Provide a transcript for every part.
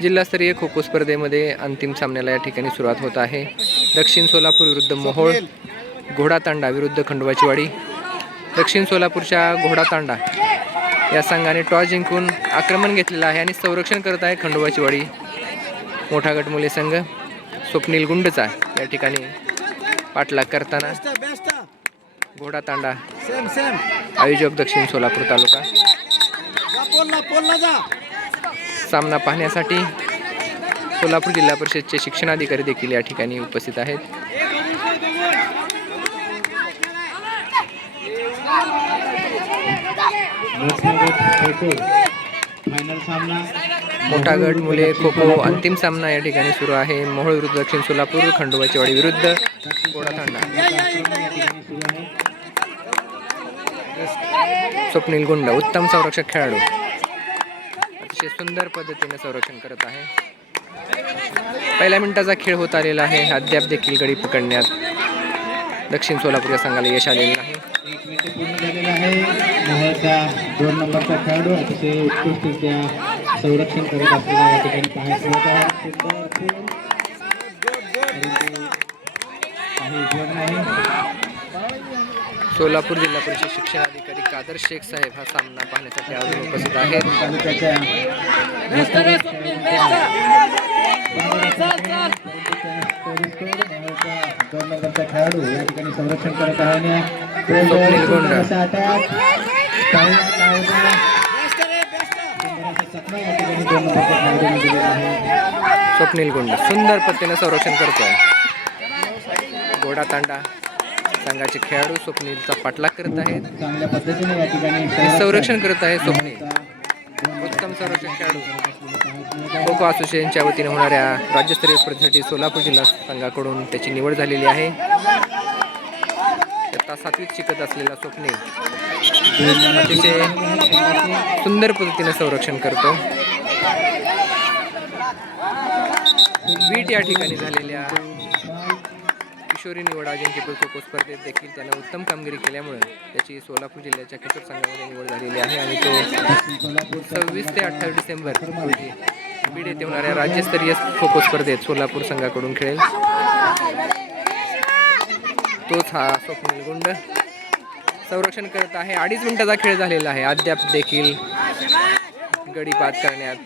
जिल्हास्तरीय खो खो स्पर्धेमध्ये अंतिम सामन्याला या ठिकाणी सुरुवात होत आहे। दक्षिण सोलापूर विरुद्ध मोहोळ, घोडातांडा विरुद्ध खंडोबाचीवाडी। दक्षिण सोलापूरच्या घोडातांडा या संघाने टॉस जिंकून आक्रमण घेतलेलं आहे आणि संरक्षण करत आहे खंडोबाचीवाडी मोठा गट मुले संघ। स्वप्नील गुंडचा या ठिकाणी पाठलाग करताना घोडातांडा आयोजक दक्षिण सोलापूर तालुका। सामना पाहण्यासाठी सोलापूर जिल्हा परिषदचे शिक्षणाधिकारी देखील या ठिकाणी उपस्थित आहेत। मोठा गट मुले खो खो अंतिम सामना या ठिकाणी सुरू आहे। मोहोळ विरुद्ध दक्षिण सोलापूर, खंडोबाचीवाडी विरुद्ध घोडातांडा। स्वप्नील गुंड उत्तम संरक्षक खेळाडू, अतिशय सुंदर पद्धतीने संरक्षण करत आहे। पहिल्या मिनिटाचा खेळ होत आलेला आहे। अद्याप देखील गडी पकडण्यात दक्षिण सोलापूर या संघाला यश आलेलं नाही। 1 मिनिट पूर्ण झालेला आहे। मोहोळचा 2 नंबरचा खेळाडू अतिशय उत्कृष्टरित्या संरक्षण करत असलेला या ठिकाणी पाहायला मिळत आहे। काही उपयोग नाही। सोलापूर जिल्हा परिषद शिक्षणाधिकारी कादर शेख साहेब हा सामना पाहण्यासाठी आज उपस्थित आहेत। खेळाडू या ठिकाणी संरक्षण करत आहे। स्वप्नील गुंड स्वप्नील गुंड सुंदर पद्धतीने संरक्षण करतोय। घोडातांडा संघाचे खेळाडू स्वप्नीलचा पाठलाग करत आहेत, चांगल्या पद्धतीने या ठिकाणी संरक्षण करत आहे स्वप्नील। उत्तम संरक्षण खेळाडू खो खो असोसिएशनच्या वतीने होणाऱ्या राज्यस्तरीय स्पर्धेसाठी सोलापूर जिल्हा संघाकडून त्याची निवड झालेली आहे। इयत्ता 7वीत शिकत असलेला स्वप्नील अतिशय सुंदर पद्धतीने संरक्षण करतो। बीट या ठिकाणी झालेल्या किशोरी निवड अजिंक्यपद खो खो स्पर्धेत देखील त्याने उत्तम कामगिरी केल्यामुळे त्याची सोलापूर जिल्ह्याच्या किशोर संघामध्ये निवड झालेली आहे आणि तो 26 ते 28 डिसेंबर रोजी बीड येथे होणाऱ्या राज्यस्तरीय खो खो स्पर्धेत सोलापूर संघाकडून खेळेल। तोच हा स्वप्नील गुंड संरक्षण करत आहे। 2.5 मिनिटाचा खेळ झालेला आहे। अद्याप देखील गडी बाद करण्यात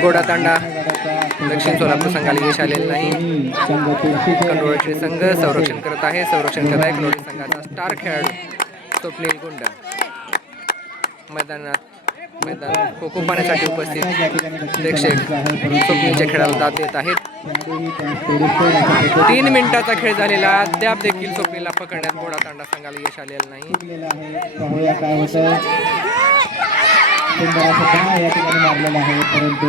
घोडातांडा दक्षिण सोलापूर संघाला यश आलेलं नाही। खंडोबाची संघ संरक्षण करत आहे, संरक्षण करत आहे खंडोबाची संघाचा स्टार खेळाडू स्वप्नील गुंड मैदान खो खो पाहण्यासाठी उपस्थित प्रेक्षक स्वप्नीलच्या खेळाला दाद देत आहेत। 3 मिनिटाचा खेळ झालेला अद्याप देखील स्वप्नीलला पकडण्यात घोडातांडा संघाला यश आलेलं नाही। या ठिकाणी मारलेला आहे, परंतु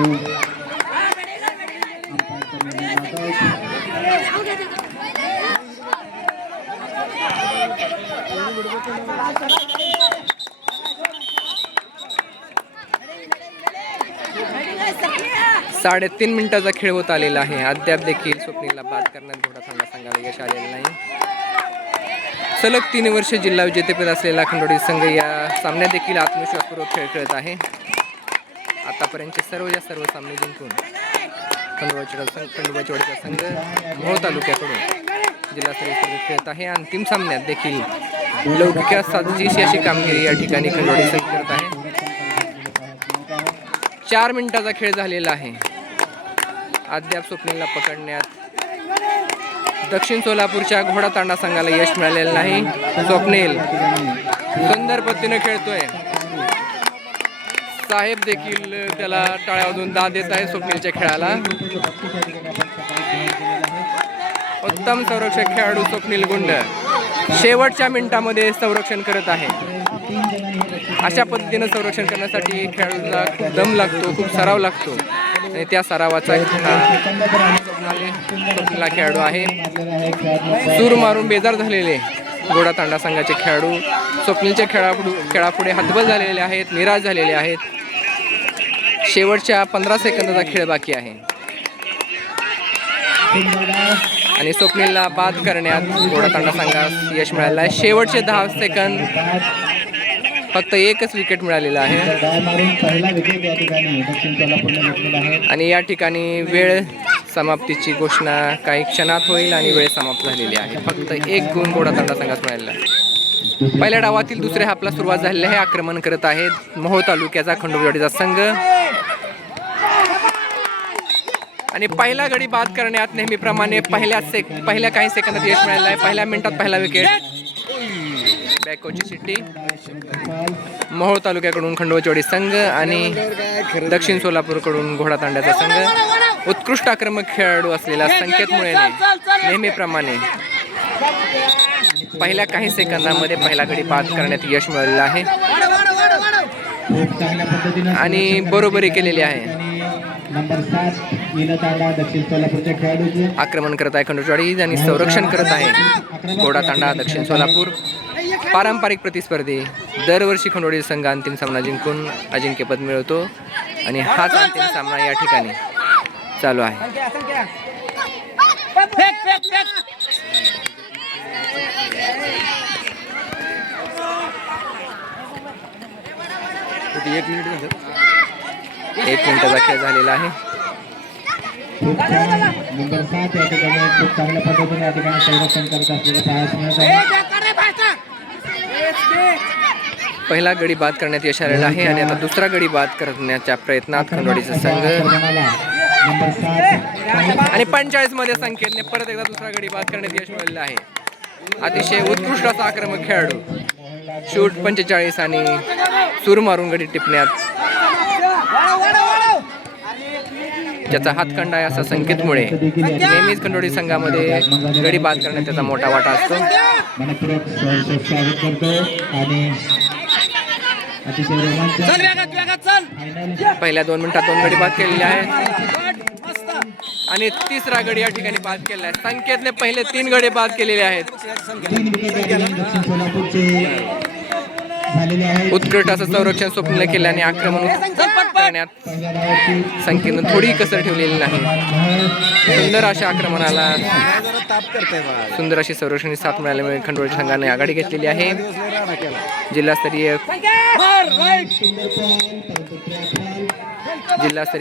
3.5 मिनिटाचा खेळ होत आलेला आहे। अद्याप देखील स्वप्नीलला बाद करण्यात घोडातांडा संघाला यश आलेलं नाही। सलग 3 वर्ष जिल्हा विजेतेपद असलेला खंडोबाची संघ या सामन्यात देखील आत्मविश्वासपूर्वक खेळ खेळत आहे। आतापर्यंतचे सर्व सामने जिंकून खंडोबाचीवाडीचा संघ मोहोळ तालुक्याकडून जिल्हास्तरीय स्पर्धेत खेळत आहे। अंतिम सामन्यात देखील लौकिक साजेशी अशी कामगिरी या ठिकाणी खंडोबाची संघ करत आहे। 4 मिनिटाचा खेळ झालेला आहे। अद्याप स्वप्नीलला पकडण्यात दक्षिण सोलापूरच्या घोडातांडा संघाला यश मिळालेलं नाही। स्वप्नील सुंदर पद्धतीने खेळतोय, साहेब देखील त्याला टाळ्यावरून दाद देत आहे स्वप्नीलच्या खेळाला। उत्तम संरक्षक खेळाडू स्वप्नील गुंड शेवटच्या मिनिटामध्ये संरक्षण करत आहे। अशा पद्धतीने संरक्षण करण्यासाठी खेळाडूला खूप दम लागतो, खूप सराव लागतो आणि त्या सरावाचा स्वप्नील खेळाडू आहे। सूर मारून बेजार झालेले घोडातांडा संघाचे खेळाडू स्वप्नीलच्या खेळापुढे हतबल झालेले आहेत, निराश झालेले आहेत। शेवटच्या 15 सेकंदाचा खेळ बाकी आहे आणि स्वप्नीलला बाद करण्यात घोडातांडा संघास यश मिळालं आहे। शेवटचे 10 सेकंद फक्त एकच विकेट मिळालेला आहे डाय मारून पहिला विकेट या ठिकाणी दक्षिण सोलापूरने घेतलेला आहे. आणि या ठिकाणी वेळ समाप्तीची घोषणा काही क्षणात होईल आणि वेळ समाप्त झालेली आहे. फक्त एक गुण घोडातांडा संघास मिळालेला आहे. पहिल्या डावातील दुसऱ्या हाफला सुरुवात झालेली आहे. आक्रमण करत आहे मोहोळ तालुक्याचा खंडोबावाडीचा संघ आणि पहिला गडी बाद करण्यात नेहमीप्रमाणे पहिल्या काही सेकंदात यश मिळालेलं आहे. पहिल्या मिनिटात पहिला विकेट. बॅकोची शिट्टी मोहोळ तालुक्याकडून खंडोबावाडी संघ आणि दक्षिण सोलापूरकडून घोडातांड्याचा संघ. उत्कृष्ट आक्रमक खेळाडू असलेला संकेत मुळेने नेहमीप्रमाणे पहिल्या काही सेकंदामध्ये पहिला गडी बाद करण्यात यश मिळालेलं आहे खूप चांगल्या पद्धतीने आणि बरोबरी केलेली आहे. नंबर 7 इनतांडा दक्षिण सोलापूरचे खेळाडू आक्रमण करत आहे खंडोबावाडी आणि संरक्षण करत आहे घोडातांडा दक्षिण सोलापूर. पारंपरिक प्रतिस्पर्धी दरवर्षी खंडोबावाडी संघ अंतिम सामना जिंकून अजिंक्यपद मिळवतो आणि हाच अंतिम सामना या ठिकाणी चालू आहे. एक मिनिटाचा खेळ झालेला आहे. नंबर 7 या ठिकाणी खूप चांगल्या पद्धतीने या ठिकाणी संरक्षण करत असलेलं पाहायला मिळत आहे. पहिला गडी बाद करण्यात यश आलेला आहे आणि आता दुसरा गडी बाद करण्याच्या प्रयत्नात खंडोबावाडीचा संघ नंबर 7 आणि 45 मध्ये संकेतने परत एकदा दुसरा गडी बाद करण्यात यश मिळालेलं आहे. अतिशय उत्कृष्ट असा आक्रमक खेळाडू. शूट 45 आणि सूर मारून गडी टिपण्यात ज्याचा हातखंडा आहे असा संकेतमुळे नेहमीच खंडोबावाडी संघामध्ये गडी बाद करण्यात त्याचा मोठा वाटा असतो. मनपूर्वक स्वागत करतो आणि अतिशय रोमांचक पहिल्या 2 मिनिटात 2 गडी बाद केलेले आहेत आणि तिसरा गडी या ठिकाणी बाद केलेला आहे. संकेतने पहिले 3 गडी बाद केलेले आहेत. 3 विकेट दक्षिण सोलापूरचे झालेले आहेत. उत्कृष्ट असं संरक्षण स्वप्न केलं आणि आक्रमण करण्यात पहिल्या डावाची संख्येनं थोडी कसर ठेवलेली नाही. सुंदर अशा आक्रमणाला सुंदर अशी संरक्षण साथ मिळाल्यामुळे खंडोबावाडी संघाने आघाडी घेतलेली आहे. जिल्हास्तरीय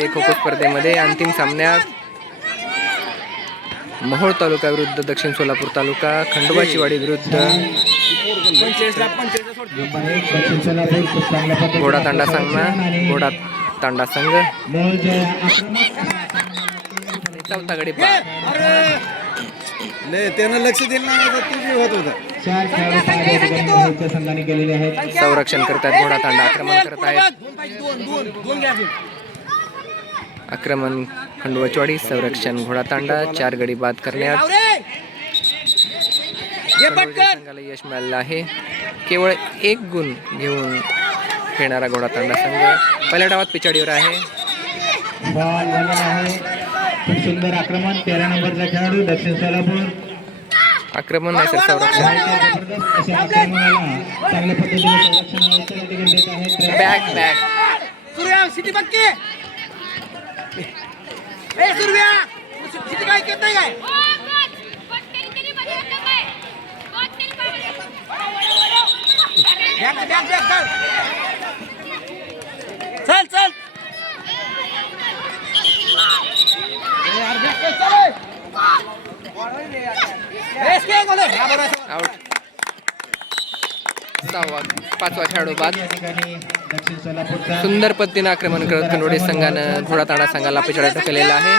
खो खो स्पर्धेमध्ये अंतिम सामन्यात मोहोळ तालुका विरुद्ध दक्षिण सोलापूर तालुका, खंडोबाची वाडी विरुद्ध दक्षिण सोलापूर खूप चांगल्या पद्धतीने घोडातांडा सामना. घोडातांडा संघ चौथा गडी बाद. त्यानं लक्ष दिलं नाही तर तुझी होत होतं. 4 खेळाडू पाहिजे ठिकाणी मोहोळच्या संघाने केलेले आहेत. संरक्षण करत आहेत घोडातांडा. आक्रमण करत आहेत. आक्रमण खंडोबाची वाडी, संरक्षण घोडातांडा. 4 गडी बाद करण्यात संघाला यश मिळालेलं आहे. केवळ 1 गुण घेऊन खेळणारा घोडातांडा संघ पहिल्या डावात पिछाडीवर आहे. बॉल झालेला आहे. खूप सुंदर आक्रमण 13 नंबरचा खेळाडू दक्षिण सोलापूर. आक्रमण नाही सर संरक्षण. जबरदस्त अशा आक्रमणाला चांगल्या पद्धतीने संरक्षण या ठिकाणी देत आहेत. बॅक बॅक सूर्या सिटी पक्के ए सूर्या सिटी काय केत नाही काय चल चल आउट. 5वा खेळाडू बाद. दक्षिण सोलापूरचा सुंदर पद्धतीने आक्रमण करत खंडोबावाडी संघानं घोडातांडा संघाला पिछाडीवर ढकललेला आहे.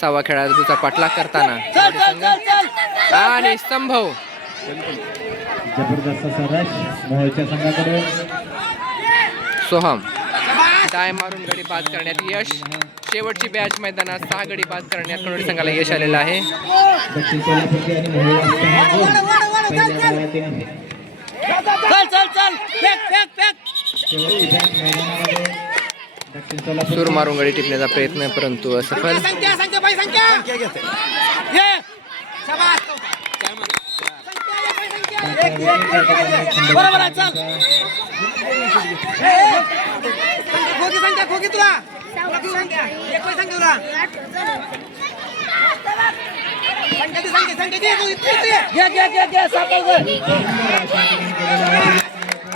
6वा खेळाडूचा पाठलाग करताना संघ आणि संभव जबरदस्त असा रश मोहोळच्या संघाकडून. सोहम डाय मारून गडी बाद करण्यात यश. शेवटची बॅच मैदानात 6 गडी बाद करण्यात खंडोबावाडी संघाला यश आलेलं आहे. दक्षिण सोलापूरचे आणि मोहोळ पहिल्या डावातील चल चल चल फेक फेक फेक शेवटची बॅच मैदानामध्ये दक्षिण सोलापूर सूर मारून गडी टिपण्याचा प्रयत्न परंतु असफल. संख्या संख्या बाई संख्या ये शाबास बरोबर आहे चल संख्या खोगी तुला संख्या एक संख्या तुला संख्या संख्या घे सापड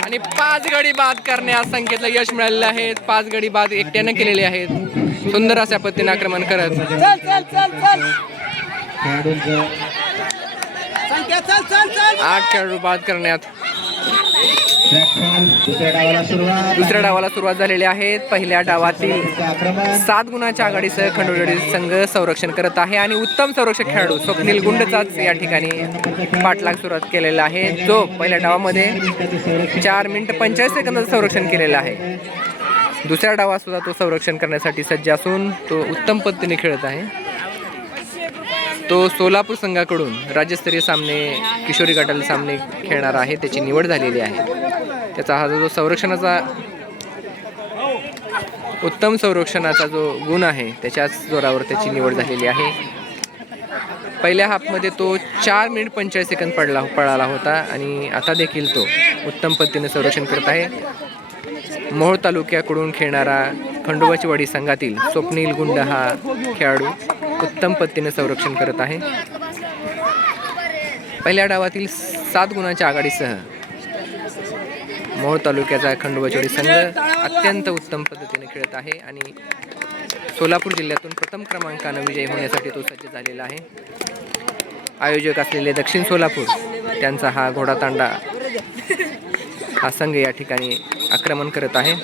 आणि आणि 5 गडी बाद करण्यास संकेतला यश मिळालेलं आहे. 5 गडी बाद एकट्याने केलेले आहेत सुंदर अशा पद्धतीने आक्रमण करत. खेळाडूंचं संख्या चल चल चल 8 खेळाडू बाद करण्यात दुसऱ्या डावाला सुरुवात. दुसऱ्या डावाला सुरुवात झालेली आहे. पहिल्या डावातील आक्रमण 7 गुणाच्या आघाडीसह खंडोळी संघ संरक्षण करत आहे आणि उत्तम संरक्षक खेळाडू स्वप्नील गुंडचाच या ठिकाणी पाठलाग सुरुवात केलेला आहे, जो पहिल्या डावामध्ये 4 मिनिट 45 सेकंदाचं संरक्षण केलेलं आहे. दुसऱ्या डावात सुद्धा तो संरक्षण करण्यासाठी सज्ज असून तो उत्तम पद्धतीने खेळत आहे. तो सोलापूर संघाकडून राज्यस्तरीय सामने किशोरी गटातील सामने खेळणार आहे. त्याची निवड झालेली आहे. त्याचा हा जो संरक्षणाचा उत्तम संरक्षणाचा जो गुण आहे त्याच्याच जोरावर त्याची निवड झालेली आहे. पहिल्या हाफमध्ये तो 4 मिनिट 45 सेकंद पळाला होता आणि आता देखील तो उत्तम पद्धतीने संरक्षण करत आहे. मोहोळ तालुक्याकडून खेळणारा खंडोबाची वाडी संघातील स्वप्नील गुंड हा खेळाडू उत्तम पद्धतीने संरक्षण करत आहे. पहिल्या डावातील 7 गुणाच्या आघाडीसह मोहोळ तालुक्याचा खंडोबाची वाडी संघ अत्यंत उत्तम पद्धतीने खेळत आहे आणि सोलापूर जिल्ह्यातून प्रथम क्रमांकाने विजयी होण्यासाठी तो सज्ज झालेला आहे. आयोजक असलेले दक्षिण सोलापूर त्यांचा हा घोडातांडा हा संघ या ठिकाणी आक्रमण करत आहे.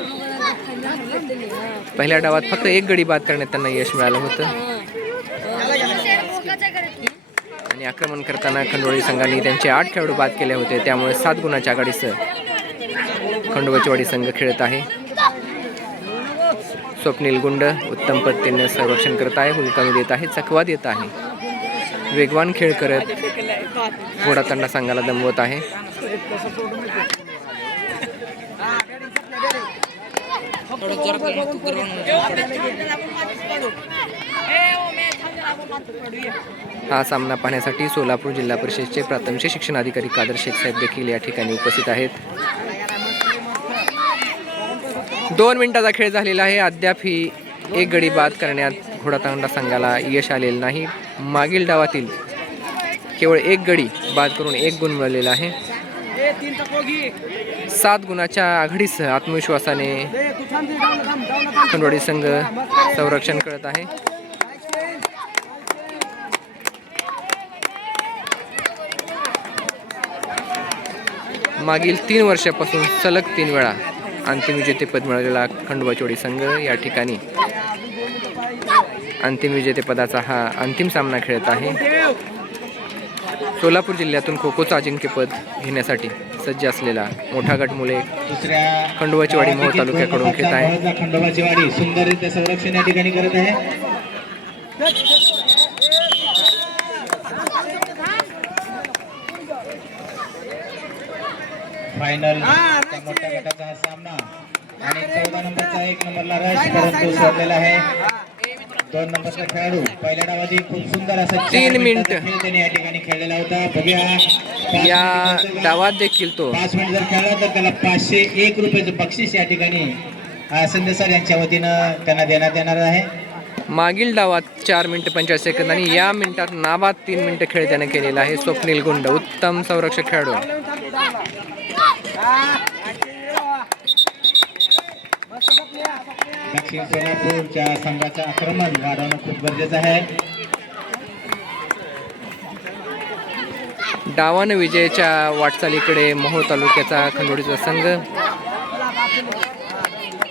पहिल्या डावात फक्त 1 गडी बाद करण्यात त्यांना यश मिळालं होतं आणि आक्रमण करताना खंडोळी संघाने त्यांचे 8 खेळाडू बाद केले होते. त्यामुळे 7 गुणाच्या आघाडीसह खंडोबाची वाडी संघ खेळत आहे. स्वप्नील गुंड उत्तम पद्धतीने संरक्षण करत आहे, हुलकामी देत आहे, चकवा देत आहे, वेगवान खेळ करत घोडातांडा संघाला दमवत आहे. हा सामना पाहण्यासाठी सोलापूर जिल्हा परिषदेचे प्राथमिक शिक्षण अधिकारी कादर शेख साहेब देखील या ठिकाणी उपस्थित आहेत. 2 मिनिटाचा खेळ झालेला आहे. अद्याप ही 1 गडी बाद करण्यात घोडातांडा संघाला यश आलेलं नाही. मागील डावातील केवळ 1 गडी बाद करून 1 गुण मिळालेला आहे. 7 गुणाच्या आघाडीसह आत्मविश्वासाने खंडोळी संघ संरक्षण करत आहे. मागील 3 वर्षापासून सलग 3 वेळा अंतिम विजेतेपद मिळालेला खंडोबाची वाडी संघ या ठिकाणी अंतिम विजेतेपदाचा हा अंतिम सामना खेळत आहे. सोलापूर जिल्ह्यातून खो खोचं अजिंक्यपद घेण्यासाठी सज्ज असलेला मोठा गट मुले खंडोबाची वाडी मोहोळ तालुक्याकडून खेळत आहे. खंडोबाची वाडी सुंदररित्या संरक्षण या ठिकाणी करत आहे. फायनल मोठ्या गटाचा हा सामना आणि 14 नंबरचा 1 नंबरला रश परंतु सोडलेला आहे. 2 नंबरचा खेळाडू पहिल्या डावात खूप सुंदर असा 3 मिनिट त्याने या ठिकाणी खेळलेला होता. बघूया या डावात देखील तो 5 मिनिट जर खेळला तर त्याला 501 रुपयाचं बक्षीस या ठिकाणी संदेश सर यांच्या वतीनं त्यांना देण्यात येणार आहे. मागील डावात 4 मिनिट 45 सेकंद आणि या मिनिटात नाबाद 3 मिनिटं खेळ त्याने केलेला आहे. स्वप्नील गुंड उत्तम संरक्षक खेळाडू. दक्षिण सोलापूरच्या संघाचं आक्रमण वाढवणं खूप गरजेचं आहे. डावानं विजयाच्या वाटचालीकडे मोहोळ तालुक्याचा खंडोळीचा संघ.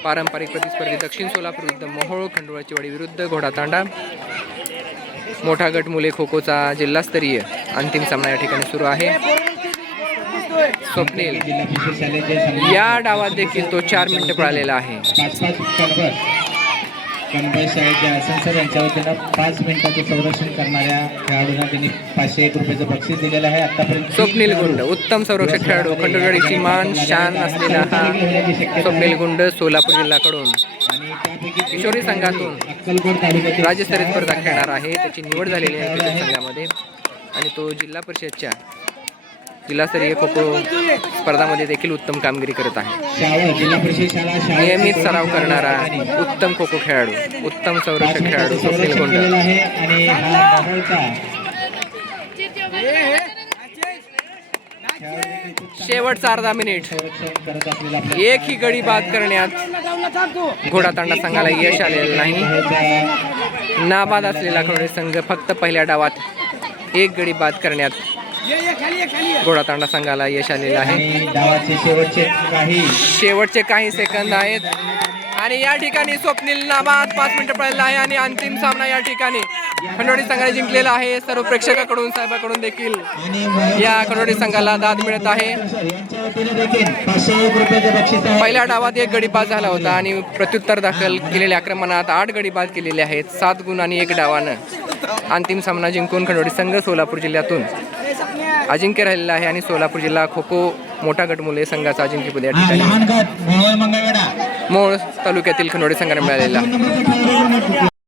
पारंपरिक प्रतिस्पर्धी दक्षिण सोलापूर विरुद्ध मोहोळ, खंडोळाची वाडी विरुद्ध घोडातांडा. मोठा गट मुले खो खोचा जिल्हास्तरीय अंतिम सामना या ठिकाणी सुरू आहे. स्वप्नील या डावात देखील तो 4 मिनिटं पळालेला आहे. 5-5 कणबई शाळेच्या संसद यांच्या वतीनं 5 मिनिटाचं संरक्षण करणाऱ्या खेळाडूंना त्यांनी 501 रुपयाचं बक्षीस दिलेलं आहे. आतापर्यंत स्वप्नील गुंड उत्तम संरक्षक खेळाडू. खंडोळीची मान शान असलेला हा स्वप्नील गुंड सोलापूर जिल्ह्याकडून किशोरी संघातून राज्यस्तरीय स्पर्धा खेळणार आहे. त्याची निवड झालेली आहे किशोरी संघामध्ये आणि तो जिल्हा परिषदच्या जिल्हास्तरीय खो खो स्पर्धामध्ये देखील उत्तम कामगिरी करत आहे. नियमित सराव करणारा उत्तम खो खो खेळाडू, उत्तम संरक्षक खेळाडू स्वप्नील गुंड. शेवटचा अर्धा मिनिट. संरक्षण करत असलेला आपला एकही गडी बाद करण्यात घोडा तांडा संघाला यश आलेलं नाही. नाबाद असलेला खरोडे संघ फक्त पहिल्या डावात एक गडी बाद करण्यात घोडा तांडा संघाला यश आलेलं आहे. आणि डावाचे शेवटचे काही सेकंद आहेत आणि या ठिकाणी स्वप्नील नाबाद 5 मिनिटं पडलेला आहे आणि अंतिम सामना या ठिकाणी खंडोळी संघाने जिंकलेला आहे. सर्व प्रेक्षकाकडून साहेबाकडून देखील या खंडोळी संघाला दाद मिळत आहे. यांच्या वतीने देखील 501 रुपयाचे बक्षीस आहे. पहिल्या डावात एक गडी बाद झाला होता आणि प्रत्युत्तर दाखल केलेल्या आक्रमणात 8 गडी बाद केलेले आहेत. 7 गुण आणि 1 डावानं अंतिम सामना जिंकून खंडोळी संघ सोलापूर जिल्ह्यातून अजिंक्य राहिलेला आहे आणि सोलापूर जिल्हा खो खो मोठा गट मुले संघाचा अजिंक्यपद या ठिकाणी लहान गट मोहोळ मंगळवेढा मोहोळ तालुक्यातील खंडोळी संघाने मिळालेला. दोन नंबरचा खेळाडू